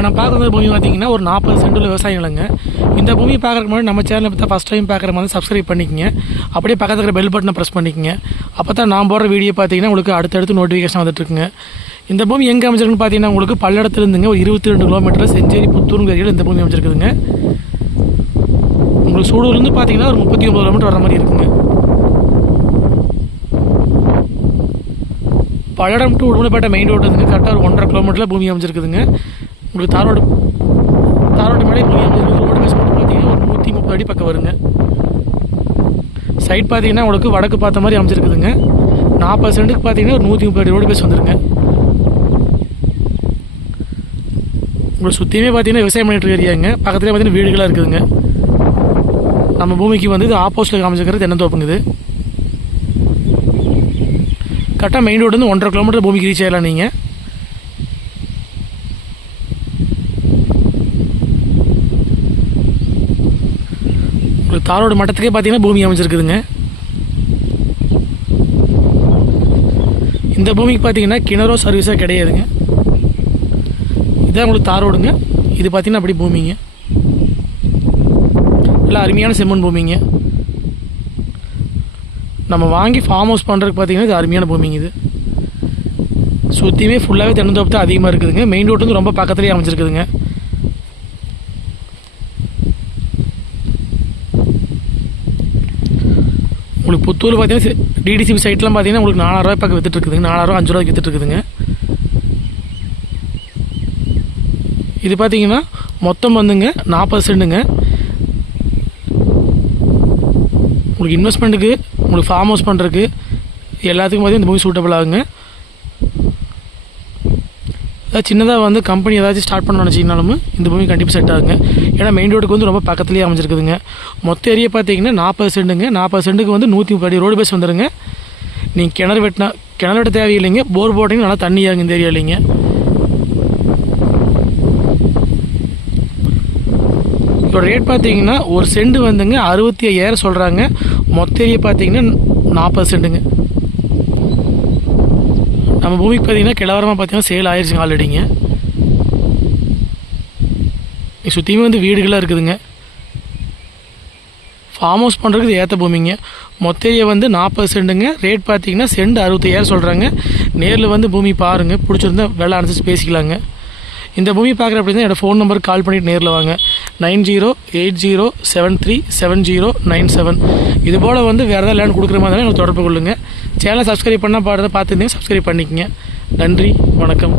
இப்போ நான் பார்க்குற பூமி பார்த்தீங்கன்னா ஒரு நாற்பது சென்டில் விவசாய நிலங்க இந்த பூமி பார்க்குறக்கு முன்னாடி நம்ம சேனலை பார்த்தா ஃபஸ்ட் டைம் பார்க்குற மாதிரி சப்ஸ்கிரைப் பண்ணிக்கங்க. அப்படியே பக்கத்தில் இருக்கிற பெல் பட்டனை ப்ரெஸ் பண்ணிக்கங்க. அப்போ தான் நான் போடுற வீடியோ பார்த்தீங்கன்னா உங்களுக்கு அடுத்தடுத்து நோட்டிஃபிகேஷன் வந்துட்டுருக்குங்க இந்த பூமி எங்கே அமைச்சிருக்குன்னு பார்த்தீங்கன்னா உங்களுக்கு பல்லடத்துலேருந்துங்க ஒரு இருபத்தி ரெண்டு கிலோமீட்டர் செஞ்சேரி புத்தூருங்கிறீர்கள் இந்த பூமி அமைச்சிருக்குதுங்க உங்களுக்கு சூடூர்லேருந்து பார்த்தீங்கன்னா ஒரு முப்பத்தி ஒம்பது கிலோமீட்டர் வர மாதிரி இருக்குங்க. Palladam to Udumalaipettai main road கரெக்டாக ஒரு ஒன்றரை கிலோமீட்டரில் பூமி அமைஞ்சிருக்குதுங்க. உங்களுக்கு தாரோடு தாரோடு மேலே நீங்கள் ரோடு பேஸ் மட்டும் பார்த்தீங்கன்னா ஒரு நூற்றி முப்பது அடி பக்கம் வருங்க. சைட் பார்த்தீங்கன்னா உங்களுக்கு வடக்கு பார்த்த மாதிரி அமைஞ்சிருக்குதுங்க. நாற்பது சென்ட்டுக்கு பார்த்தீங்கன்னா ஒரு நூற்றி முப்பது அடி ரோடு பேஸ் வந்துருங்க. உங்களை சுற்றியுமே பார்த்தீங்கன்னா விவசாயம் பண்ணிட்டு ஏரியாங்க. பக்கத்துலேயே பார்த்தீங்கன்னா வீடுகளாக இருக்குதுங்க. நம்ம பூமிக்கு வந்து இது ஆப்போசிட்டில் காமிச்சிருக்கிறது தென்னந்தோப்புங்க கரெக்டாக மெயின் ரோடு வந்து ஒன்றரை கிலோமீட்டர் பூமிக்கு ரீச் ஆகலாம் நீங்கள் உங்களுக்கு தாரோடு மட்டத்துக்கே பார்த்தீங்கன்னா பூமி அமைச்சிருக்குதுங்க இந்த பூமிக்கு பார்த்தீங்கன்னா கிணறோ சர்வீஸோ கிடையாதுங்க. இதான் உங்களுக்கு தாரோடுங்க. இது பார்த்தீங்கன்னா அப்படி பூமிங்க. நல்லா அருமையான செம்மண் பூமிங்க. நம்ம வாங்கி ஃபார்ம் ஹவுஸ் பண்ணுறதுக்கு பார்த்தீங்கன்னா இது அருமையான பூமிங்க இது. சுற்றியுமே ஃபுல்லாகவே தென்னந்தோப்பு தான் அதிகமாக இருக்குதுங்க. மெயின் ரோட்டு வந்து ரொம்ப பக்கத்துலேயே அமைச்சிருக்குதுங்க உங்களுக்கு புத்தூர் பார்த்தீங்கன்னா டிடிசிபி சைட்லாம் பார்த்தீங்கன்னா உங்களுக்கு நாலாயிரரூவா பக்கம் வித்துட்டு இருக்குதுங்க நாலாயிரம் அஞ்சு ரூபாய்க்கு வித்துட்டு இருக்குதுங்க. இது பார்த்தீங்கன்னா மொத்தம் வந்துங்க நாற்பது சென்ட்டுங்க உங்களுக்கு இன்வெஸ்ட்மெண்ட்டுக்கு உங்களுக்கு ஃபார்ம் ஹவுஸ் பண்ணுறதுக்கு எல்லாத்துக்கும் பார்த்தீங்கன்னா இந்த பூமி சூட்டபிள் ஆகுங்க. ஏதாவது சின்னதாக வந்து கம்பெனி ஏதாச்சும் ஸ்டார்ட் பண்ண நினச்சிங்கனாலும் இந்த பூமி கண்டிப்பாக செட் ஆகுங்க. ஏன்னா மெயின் ரோடுக்கு வந்து ரொம்ப பக்கத்துலேயே அமைஞ்சிருக்குதுங்க. மொத்த ஏரியா பார்த்தீங்கன்னா நாற்பது சென்ட்டுங்க நாற்பது சென்ட்டுக்கு வந்து நூற்றி முப்பது ரோடு பேஸ் வந்துடுங்க நீங்கள் கிணறு வெட்டினா கிணறு வெட்ட தேவையில்லைங்க. போர் போட்டிங்கன்னா நல்லா தண்ணி ஆகுங்க இந்த இல்லைங்க. இப்போ ரேட் பார்த்தீங்கன்னா ஒரு செண்டு வந்துங்க. அறுபத்தி ஐயாயிரம் சொல்கிறாங்க மொத்த ஏரியா பார்த்தீங்கன்னா நாற்பது சென்ட்டுங்க நம்ம பூமிக்கு பார்த்தீங்கன்னா கிளவரமாக பார்த்தீங்கன்னா சேல் ஆயிடுச்சுங்க ஆல்ரெடிங்க சுற்றியுமே வந்து வீடுகளாக இருக்குதுங்க. ஃபார்ம் ஹவுஸ் பண்ணுறதுக்கு இது ஏற்ற பூமிங்க. மொத்த ஏரியா வந்து நாற்பது சென்ட்டுங்க ரேட் பார்த்தீங்கன்னா சென்ட் அறுபத்தையாயிரம் சொல்கிறாங்க நேரில் வந்து பூமி பாருங்கள் பிடிச்சிருந்தா வெள்ள அனுசரிச்சு பேசிக்கலாங்க. இந்த பூமி பார்க்குற அப்படின்னா என்னோடய ஃபோன் நம்பருக்கு கால் பண்ணிவிட்டு நேரில் வாங்க. Nine zero eight zero seven three seven zero nine seven. இது போல் வந்து வேறு ஏதாவது லேண்ட் கொடுக்குற மாதிரி இருந்தாலும் எனக்கு தொடர்பு கொள்ளுங்கள் சேனலை சப்ஸ்கிரைப் பண்ணால் பாடுறத பார்த்துருந்தீங்க சப்ஸ்கிரைப் பண்ணிக்கங்க. நன்றி வணக்கம்.